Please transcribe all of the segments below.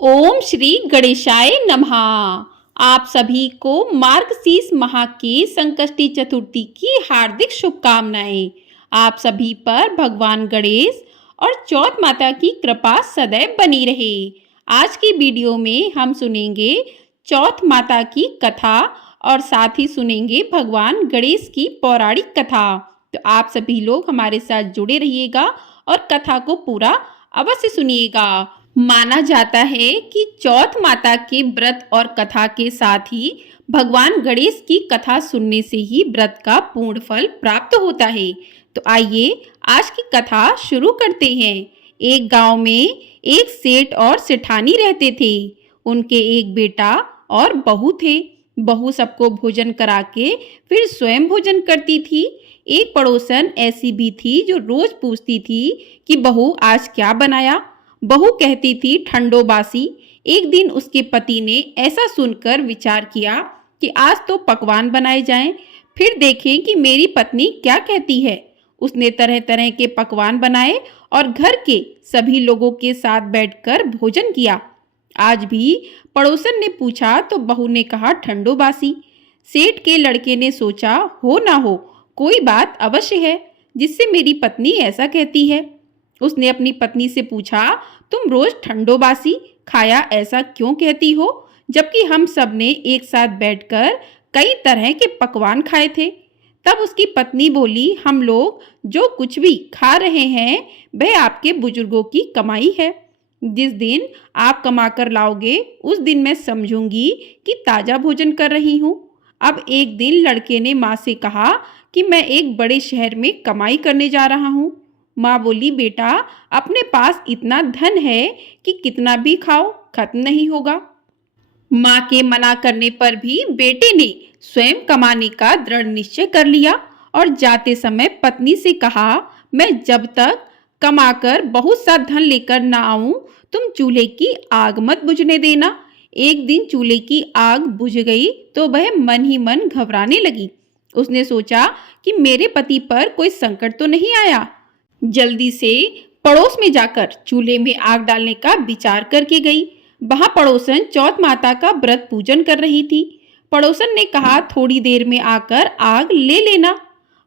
ओम श्री गणेशाय नमः। आप सभी को मार्गशीर्ष माह की संकष्टी चतुर्थी की हार्दिक शुभकामनाएं। आप सभी पर भगवान गणेश और चौथ माता की कृपा सदैव बनी रहे। आज की वीडियो में हम सुनेंगे चौथ माता की कथा और साथ ही सुनेंगे भगवान गणेश की पौराणिक कथा। तो आप सभी लोग हमारे साथ जुड़े रहिएगा और कथा को पूरा अवश्य सुनिएगा। माना जाता है कि चौथ माता के व्रत और कथा के साथ ही भगवान गणेश की कथा सुनने से ही व्रत का पूर्ण फल प्राप्त होता है। तो आइए आज की कथा शुरू करते हैं। एक गांव में एक सेठ और सेठानी रहते थे। उनके एक बेटा और बहू थे। बहू सबको भोजन करा के फिर स्वयं भोजन करती थी। एक पड़ोसन ऐसी भी थी जो रोज पूछती थी कि बहू आज क्या बनाया। बहू कहती थी ठंडो बासी। एक दिन उसके पति ने ऐसा सुनकर विचार किया कि आज तो पकवान बनाए जाएं, फिर देखें कि मेरी पत्नी क्या कहती है। उसने तरह तरह के पकवान बनाए और घर के सभी लोगों के साथ बैठकर भोजन किया। आज भी पड़ोसन ने पूछा तो बहू ने कहा ठंडो बासी। सेठ के लड़के ने सोचा हो ना हो कोई बात अवश्य है जिससे मेरी पत्नी ऐसा कहती है। उसने अपनी पत्नी से पूछा तुम रोज ठंडो बासी खाया ऐसा क्यों कहती हो, जबकि हम सब ने एक साथ बैठकर कई तरह के पकवान खाए थे। तब उसकी पत्नी बोली हम लोग जो कुछ भी खा रहे हैं वह आपके बुजुर्गों की कमाई है। जिस दिन आप कमा कर लाओगे उस दिन मैं समझूंगी कि ताजा भोजन कर रही हूँ। अब एक दिन लड़के ने माँ से कहा कि मैं एक बड़े शहर में कमाई करने जा रहा हूँ। माँ बोली बेटा अपने पास इतना धन है कि कितना भी खाओ खत्म नहीं होगा। माँ के मना करने पर भी बेटे ने स्वयं कमाने का दृढ़ निश्चय कर लिया और जाते समय पत्नी से कहा मैं जब तक कमाकर बहुत सा धन लेकर ना आऊं तुम चूल्हे की आग मत बुझने देना। एक दिन चूल्हे की आग बुझ गई तो वह मन ही मन घबराने लगी। उसने सोचा कि मेरे पति पर कोई संकट तो नहीं आया। जल्दी से पड़ोस में जाकर चूल्हे में आग डालने का विचार करके गई। वहां पड़ोसन चौथ माता का व्रत पूजन कर रही थी। पड़ोसन ने कहा थोड़ी देर में आकर आग ले लेना।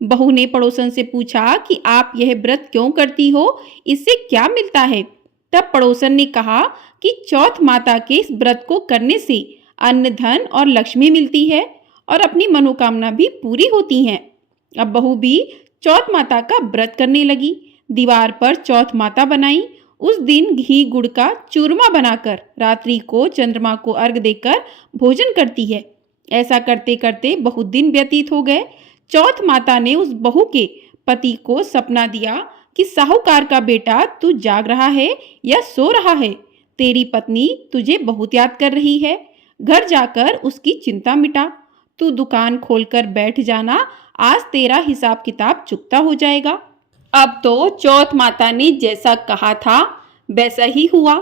बहू ने पड़ोसन से पूछा कि आप यह व्रत क्यों करती हो, इससे क्या मिलता है। तब पड़ोसन ने कहा कि चौथ माता के इस व्रत को करने से अन्न धन और लक्ष्मी मिलती है और अपनी मनोकामना भी पूरी होती हैं। अब बहू भी चौथ माता का व्रत करने लगी। दीवार पर चौथ माता बनाई। उस दिन घी गुड़ का चूरमा बनाकर रात्रि को चंद्रमा को अर्घ देकर भोजन करती है। ऐसा करते करते बहुत दिन व्यतीत हो गए। चौथ माता ने उस बहू के पति को सपना दिया कि साहूकार का बेटा तू जाग रहा है या सो रहा है। तेरी पत्नी तुझे बहुत याद कर रही है। घर जाकर उसकी चिंता मिटा। तू दुकान खोलकर बैठ जाना, आज तेरा हिसाब किताब चुकता हो जाएगा। अब तो चौथ माता ने जैसा कहा था वैसा ही हुआ।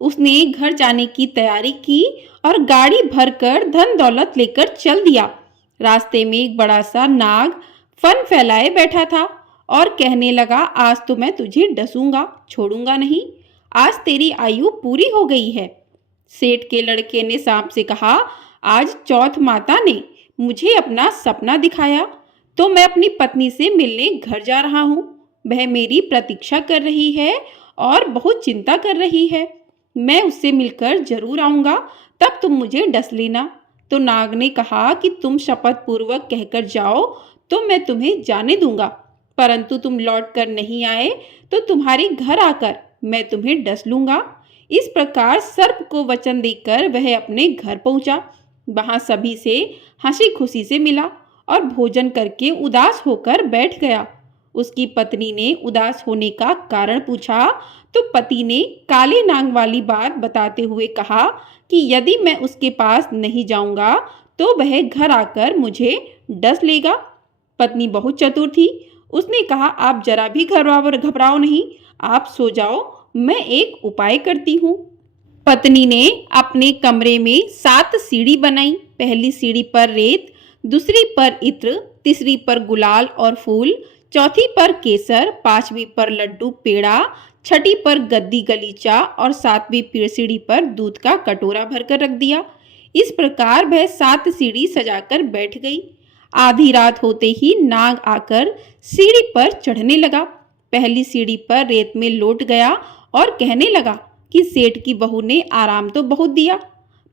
उसने घर जाने की तैयारी की और गाड़ी भरकर धन दौलत लेकर चल दिया। रास्ते में एक बड़ा सा नाग फन फैलाए बैठा था और कहने लगा आज तो मैं तुझे डसूंगा, छोड़ूंगा नहीं। आज तेरी आयु पूरी हो गई है। सेठ के लड़के ने सांप से कहा आज चौथ माता ने मुझे अपना सपना दिखाया तो मैं अपनी पत्नी से मिलने घर जा रहा हूँ। वह मेरी प्रतीक्षा कर रही है और बहुत चिंता कर रही है। मैं उससे मिलकर जरूर आऊँगा, तब तुम मुझे डस लेना। तो नाग ने कहा कि तुम शपथ पूर्वक कहकर जाओ तो मैं तुम्हें जाने दूंगा, परंतु तुम लौट कर नहीं आए तो तुम्हारे घर आकर मैं तुम्हें डस लूंगा। इस प्रकार सर्प को वचन देकर वह अपने घर पहुंचा। वहां सभी से हंसी खुशी से मिला और भोजन करके उदास होकर बैठ गया। उसकी पत्नी ने उदास होने का कारण पूछा तो पति ने काले नाग वाली बात बताते हुए कहा कि यदि मैं उसके पास नहीं जाऊंगा तो वह घर आकर मुझे डस लेगा। पत्नी बहुत चतुर थी। उसने कहा आप जरा भी घबराओ नहीं, आप सो जाओ, मैं एक उपाय करती हूँ। पत्नी ने अपने कमरे में 7 सीढ़ी बनाई। पहली सीढ़ी पर रेत, दूसरी पर इत्र, तीसरी पर गुलाल और फूल, चौथी पर केसर, पांचवी पर लड्डू पेड़ा, छठी पर गद्दी गलीचा और सातवीं सीढ़ी पर दूध का कटोरा भरकर रख दिया। इस प्रकार वह 7 सीढ़ी सजाकर बैठ गई। आधी रात होते ही नाग आकर सीढ़ी पर चढ़ने लगा। पहली सीढ़ी पर रेत में लौट गया और कहने लगा कि सेठ की बहू ने आराम तो बहुत दिया,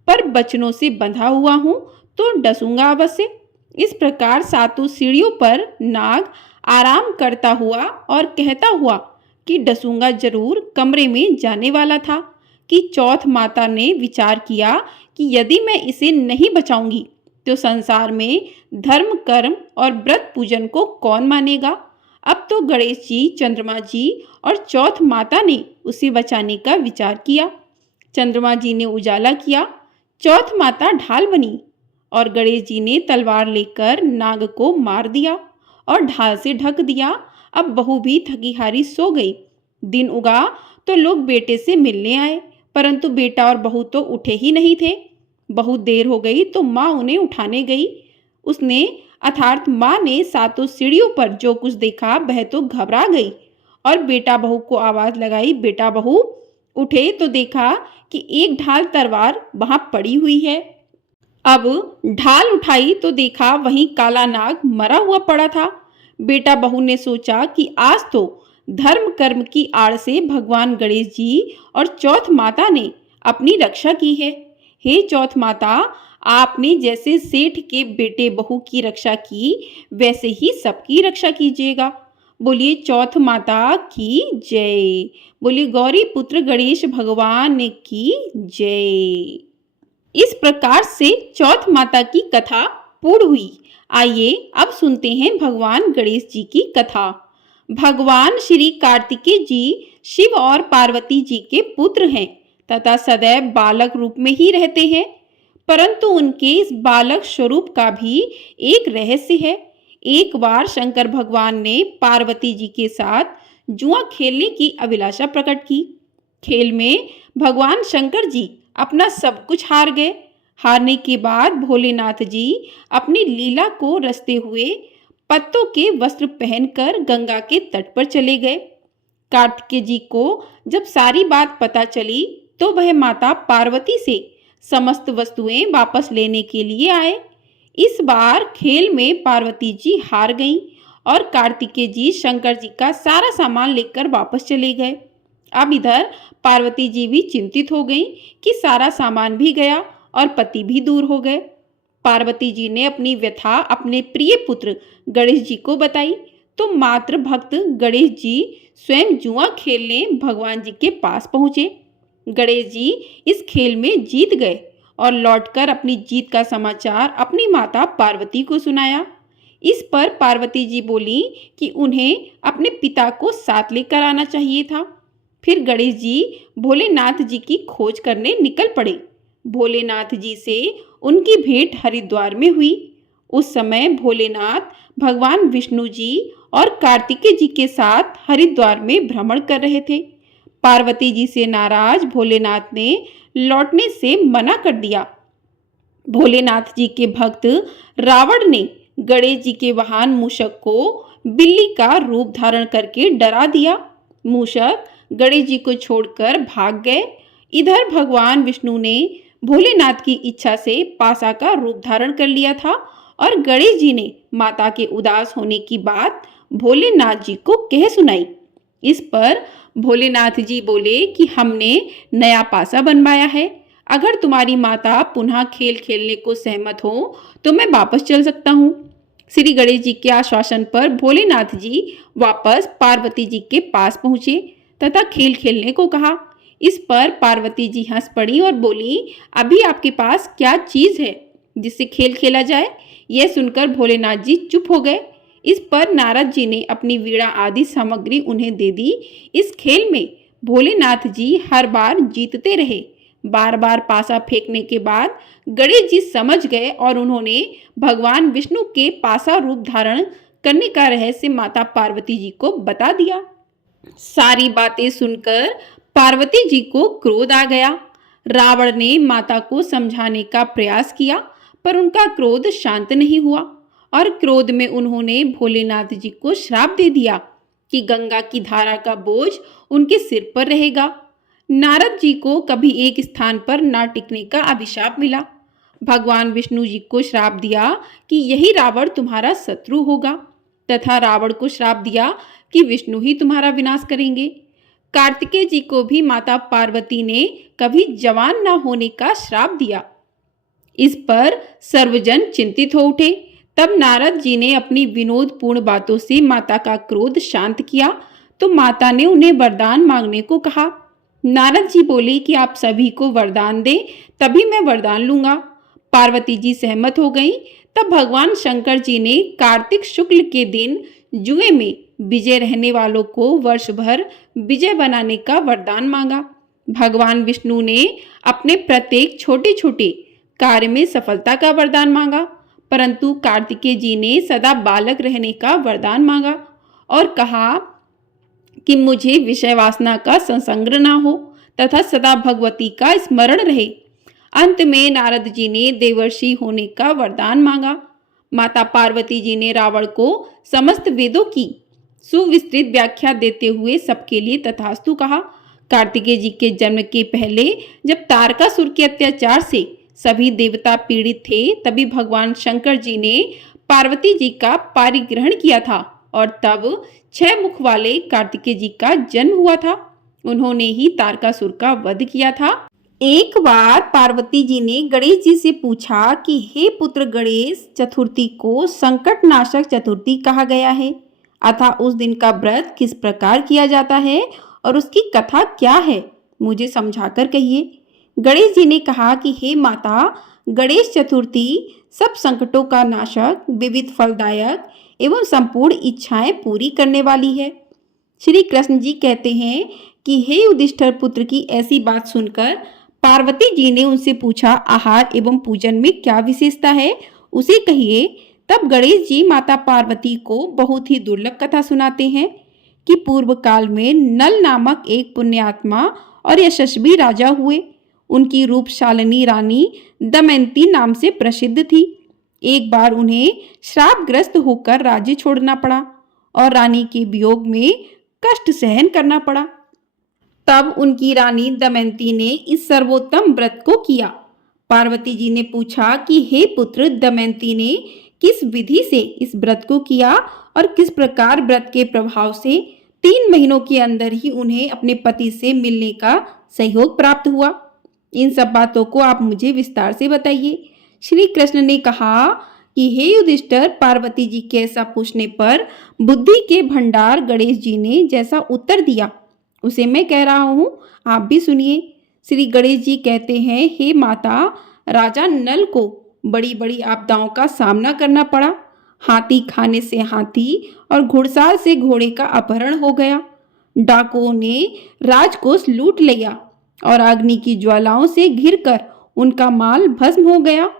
पर बचनों से बंधा हुआ हूं तो डसूंगा अवश्य। इस प्रकार 7 सीढ़ियों पर नाग आराम करता हुआ और कहता हुआ कि डसूंगा जरूर कमरे में जाने वाला था कि चौथ माता ने विचार किया कि यदि मैं इसे नहीं बचाऊंगी तो संसार में धर्म कर्म और व्रत पूजन को कौन मानेगा। अब तो गणेश जी, चंद्रमा जी और चौथ माता ने उसे बचाने का विचार किया। चंद्रमा जी ने उजाला किया, चौथ माता ढाल बनी और गणेश जी ने तलवार लेकर नाग को मार दिया और ढाल से ढक दिया। अब बहू भी थकी हारी सो गई। दिन उगा तो लोग बेटे से मिलने आए, परंतु बेटा और बहू तो उठे ही नहीं थे। बहुत देर हो गई तो माँ उन्हें उठाने गई। उसने अर्थात माँ ने 7 सीढ़ियों पर जो कुछ देखा वह तो घबरा गई और बेटा बहू को आवाज लगाई, बेटा बहू उठे तो देखा कि एक ढाल तलवार वहां पड़ी हुई है। अब ढाल उठाई तो देखा वहीं काला नाग मरा हुआ पड़ा था। बेटा बहू ने सोचा कि आज तो धर्म कर्म की आड़ से भगवान गणेश जी और चौथ माता ने अपनी रक्षा की है। हे चौथ माता, आपने जैसे सेठ के बेटे बहू की रक्षा की वैसे ही सबकी रक्षा कीजिएगा। बोलिए चौथ माता की जय। बोलिए गौरी पुत्र गणेश भगवान की जय। इस प्रकार से चौथ माता की कथा पूर्ण हुई। आइए अब सुनते हैं भगवान गणेश जी की कथा। भगवान श्री कार्तिकेय जी शिव और पार्वती जी के पुत्र हैं तथा सदैव बालक रूप में ही रहते हैं, परंतु उनके इस बालक स्वरूप का भी एक रहस्य है। एक बार शंकर भगवान ने पार्वती जी के साथ जुआ खेलने की अभिलाषा प्रकट की। खेल में भगवान शंकर जी अपना सब कुछ हार गए। हारने के बाद भोलेनाथ जी अपनी लीला को रचते हुए पत्तों के वस्त्र पहनकर गंगा के तट पर चले गए। कार्तिकेय जी को जब सारी बात पता चली तो वह माता पार्वती से समस्त वस्तुएं वापस लेने के लिए आए। इस बार खेल में पार्वती जी हार गईं और कार्तिकेय जी शंकर जी का सारा सामान लेकर वापस चले गए। अब इधर पार्वती जी भी चिंतित हो गईं कि सारा सामान भी गया और पति भी दूर हो गए। पार्वती जी ने अपनी व्यथा अपने प्रिय पुत्र गणेश जी को बताई तो मात्र भक्त गणेश जी स्वयं जुआ खेलने भगवान जी के पास पहुंचे। गणेश जी इस खेल में जीत गए और लौटकर अपनी जीत का समाचार अपनी माता पार्वती को सुनाया। इस पर पार्वती जी बोली कि उन्हें अपने पिता को साथ लेकर आना चाहिए था। फिर गणेश जी भोलेनाथ जी की खोज करने निकल पड़े। भोलेनाथ जी से उनकी भेंट हरिद्वार में हुई। उस समय भोलेनाथ भगवान विष्णु जी और कार्तिकेय जी के साथ हरिद्वार में भ्रमण कर रहे थे। पार्वती जी से नाराज भोलेनाथ ने लौटने से मना कर दिया। भोलेनाथ जी के भक्त रावण ने गणेश जी के वाहन मूषक को बिल्ली का रूप धारण करके डरा दिया। मूषक गणेश जी को छोड़कर भाग गए। इधर भगवान विष्णु ने भोलेनाथ की इच्छा से पासा का रूप धारण कर लिया था और गणेश जी ने माता के उदास होने की बात भोलेनाथ जी को कह सुनाई। इस पर भोलेनाथ जी बोले कि हमने नया पासा बनवाया है, अगर तुम्हारी माता पुनः खेल खेलने को सहमत हो तो मैं वापस चल सकता हूँ। श्री गणेश जी के आश्वासन पर भोलेनाथ जी वापस पार्वती जी के पास पहुँचे तथा खेल खेलने को कहा। इस पर पार्वती जी हंस पड़ी और बोली, अभी आपके पास क्या चीज है जिससे खेल खेला जाए? यह सुनकर भोलेनाथ जी चुप हो गए। इस पर नारद जी ने अपनी वीणा आदि सामग्री उन्हें दे दी। इस खेल में भोलेनाथ जी हर बार जीतते रहे। बार बार पासा फेंकने के बाद गणेश जी समझ गए और उन्होंने भगवान विष्णु के पासा रूप धारण करने का रहस्य माता पार्वती जी को बता दिया। सारी बातें सुनकर पार्वती जी को क्रोध आ गया। रावण ने माता को समझाने का प्रयास किया पर उनका क्रोध शांत नहीं हुआ और क्रोध में उन्होंने भोलेनाथ जी को श्राप दे दिया कि गंगा की धारा का बोझ उनके सिर पर रहेगा। नारद जी को कभी एक स्थान पर ना टिकने का अभिशाप मिला। भगवान विष्णु जी को श्राप दिया कि यही रावण तुम्हारा शत्रु होगा, तथा रावण को श्राप दिया कि विष्णु ही तुम्हारा विनाश करेंगे। कार्तिकेय जी को भी माता पार्वती ने कभी जवान न होने का श्राप दिया। इस पर सर्वजन चिंतित हो उठे। तब नारद जी ने अपनी विनोदपूर्ण बातों से माता का क्रोध शांत किया, तो माता ने उन्हें वरदान मांगने को कहा। नारद जी बोले कि आप सभी को वरदान दें, तभी मैं वरदान लूंगा। पार्वती जी सहमत हो गईं। तब भगवान शंकर जी ने कार्तिक शुक्ल के दिन जुए में विजय रहने वालों को वर्ष भर विजय बनाने का वरदान मांगा। भगवान विष्णु ने अपने प्रत्येक छोटे छोटे कार्य में सफलता का वरदान मांगा, परंतु कार्तिकेय जी ने सदा बालक रहने का वरदान मांगा और कहा कि मुझे विषय वासना का संसर्ग न हो तथा सदा भगवती का स्मरण रहे। अंत में नारद जी ने देवर्षि होने का वरदान मांगा। माता पार्वती जी ने रावण को समस्त वेदों की सुविस्तृत व्याख्या देते हुए सबके लिए तथास्तु कहा। कार्तिकेय जी के जन्म के पहले जब तारकासुर के अत्याचार से सभी देवता पीड़ित थे, तभी भगवान शंकर जी ने पार्वती जी का पारिग्रहण किया था और तब 6 मुख वाले कार्तिकेय जी का जन्म हुआ था। उन्होंने ही तारकासुर का वध किया था। एक बार पार्वती जी ने गणेश जी से पूछा कि हे पुत्र गणेश, चतुर्थी को संकट नाशक चतुर्थी कहा गया है, अतः उस दिन का व्रत किस प्रकार किया जाता है और उसकी कथा क्या है, मुझे समझाकर कहिए। गणेश जी ने कहा कि हे माता, गणेश चतुर्थी सब संकटों का नाशक, विविध फलदायक एवं संपूर्ण इच्छाएं पूरी करने वाली है। श्री कृष्ण जी कहते हैं कि हे युधिष्ठिर पुत्र की ऐसी बात सुनकर पार्वती जी ने उनसे पूछा, आहार एवं पूजन में क्या विशेषता है, उसे कहिए। तब गणेश जी माता पार्वती को बहुत ही दुर्लभ कथा सुनाते हैं कि पूर्व काल में नल नामक एक पुण्यात्मा और यशस्वी राजा हुए। उनकी रूपशालिनी रानी दमयंती नाम से प्रसिद्ध थी। एक बार उन्हें श्रापग्रस्त होकर राज्य छोड़ना पड़ा और रानी के वियोग में कष्ट सहन करना पड़ा। तब उनकी रानी दमयंती ने इस सर्वोत्तम व्रत को किया। पार्वती जी ने पूछा कि हे पुत्र, दमयंती ने किस विधि से इस व्रत को किया और किस प्रकार व्रत के प्रभाव से 3 महीनों के अंदर ही उन्हें अपने पति से मिलने का सहयोग प्राप्त हुआ। इन सब बातों को आप मुझे विस्तार से बताइए। श्री कृष्ण ने कहा कि हे युधिष्ठिर, पार्वती जी के ऐसा पूछने पर बुद्धि के भंडार गणेश जी ने जैसा उत्तर दिया उसे मैं कह रहा हूँ, आप भी सुनिए। श्री गणेश जी कहते हैं, हे माता, राजा नल को बड़ी बड़ी आपदाओं का सामना करना पड़ा। हाथी खाने से हाथी और घुड़साल से घोड़े का अपहरण हो गया। डाकुओं ने राजकोष लूट लिया और अग्नि की ज्वालाओं से घिरकर उनका माल भस्म हो गया।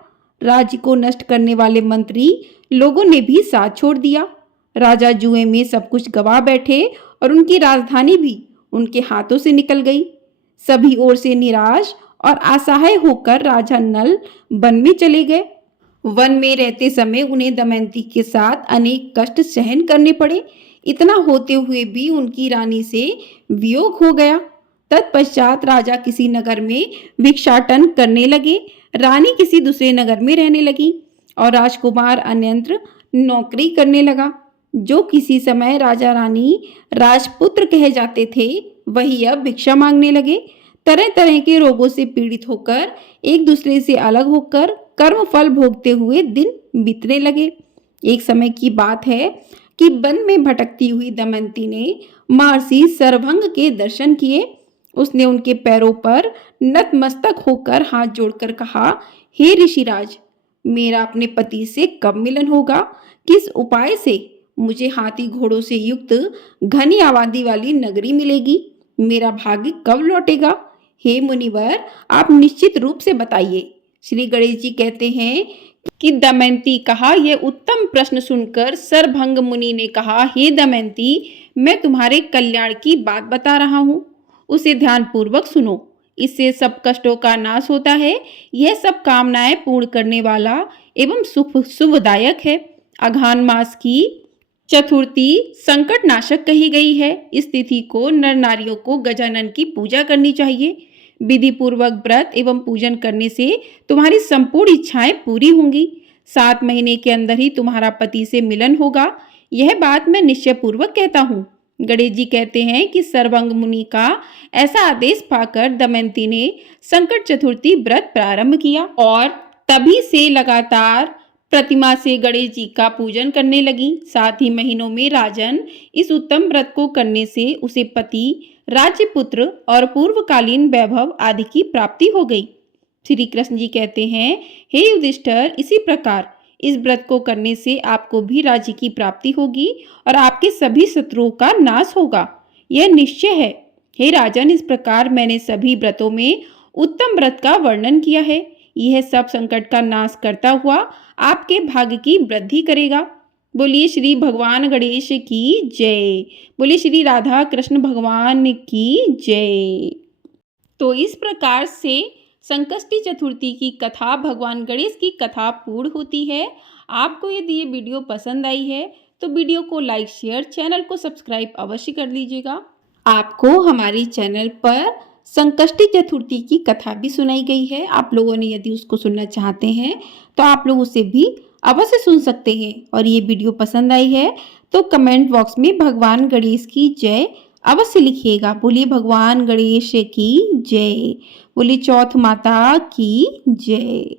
राज्य को नष्ट करने वाले मंत्री लोगों ने भी साथ छोड़ दिया। राजा जुए में सब कुछ गवा बैठे और उनकी राजधानी भी उनके हाथों से निकल गई। सभी ओर से निराश और असहाय होकर राजा नल वन में चले गए। वन में रहते समय उन्हें दमयंती के साथ अनेक कष्ट सहन करने पड़े। इतना होते हुए भी उनकी रानी से वियोग हो गया। तत्पश्चात राजा किसी नगर में भिक्षाटन करने लगे, रानी किसी दूसरे नगर में रहने लगी और राजकुमार अन्यत्र नौकरी करने लगा। जो किसी समय राजा रानी राजपुत्र कहे जाते थे, वही अब भिक्षा मांगने लगे। तरह तरह के रोगों से पीड़ित होकर एक दूसरे से अलग होकर कर्म फल भोगते हुए दिन बीतने लगे। एक समय की बात है कि वन में भटकती हुई दमयंती ने महर्षि सरभंग के दर्शन किए। उसने उनके पैरों पर नतमस्तक होकर हाथ जोड़कर कहा, हे ऋषिराज, मेरा अपने पति से कब मिलन होगा? किस उपाय से मुझे हाथी घोड़ों से युक्त घनी आबादी वाली नगरी मिलेगी? मेरा भाग्य कब लौटेगा? हे मुनिवर, आप निश्चित रूप से बताइए। श्री गणेश जी कहते हैं कि दमयंती कहा, यह उत्तम प्रश्न सुनकर सरभंग मुनि ने कहा, हे दमयंती, मैं तुम्हारे कल्याण की बात बता रहा हूँ, उसे ध्यानपूर्वक सुनो। इससे सब कष्टों का नाश होता है। यह सब कामनाएं पूर्ण करने वाला एवं शुभदायक है। अघान मास की चतुर्थी संकट नाशक कही गई है। इस तिथि को नर नारियों को गजानन की पूजा करनी चाहिए। विधि पूर्वक व्रत एवं पूजन करने से तुम्हारी संपूर्ण इच्छाएं पूरी होंगी। 7 महीने के अंदर ही तुम्हारा पति से मिलन होगा। यह बात मैं निश्चय पूर्वक कहता हूँ। गणेश जी कहते हैं कि सर्वांग मुनि का ऐसा आदेश पाकर दमयंती ने संकट चतुर्थी व्रत प्रारंभ किया और तभी से लगातार प्रतिमा से गणेश जी का पूजन करने लगी। 7 ही महीनों में राजन इस उत्तम व्रत को करने से उसे पति, राज्य, पुत्र और पूर्वकालीन वैभव आदि की प्राप्ति हो गई। श्री कृष्ण जी कहते हैं, हे युधिष्ठिर, इसी प्रकार इस व्रत को करने से आपको भी राज्य की प्राप्ति होगी और आपके सभी शत्रुओं का नाश होगा। यह निश्चय है। हे राजन, इस प्रकार मैंने सभी व्रतों में उत्तम व्रत का वर्णन किया है। यह सब संकट का नाश करता हुआ आपके भाग्य की वृद्धि करेगा। बोलिए श्री भगवान गणेश की जय। बोलिए श्री राधा कृष्ण भगवान की जय। तो इस प्रकार से संकष्टी चतुर्थी की कथा, भगवान गणेश की कथा पूर्ण होती है। आपको यदि ये वीडियो पसंद आई है तो वीडियो को लाइक, शेयर, चैनल को सब्सक्राइब अवश्य कर लीजिएगा। आपको हमारे चैनल पर संकष्टी चतुर्थी की कथा भी सुनाई गई है। आप लोगों ने यदि उसको सुनना चाहते हैं तो आप लोग उसे भी अवश्य सुन सकते हैं। और ये वीडियो पसंद आई है तो कमेंट बॉक्स में भगवान गणेश की जय अवश्य लिखिएगा। बोलिए भगवान गणेश की जय। बोलिए चौथ माता की जय।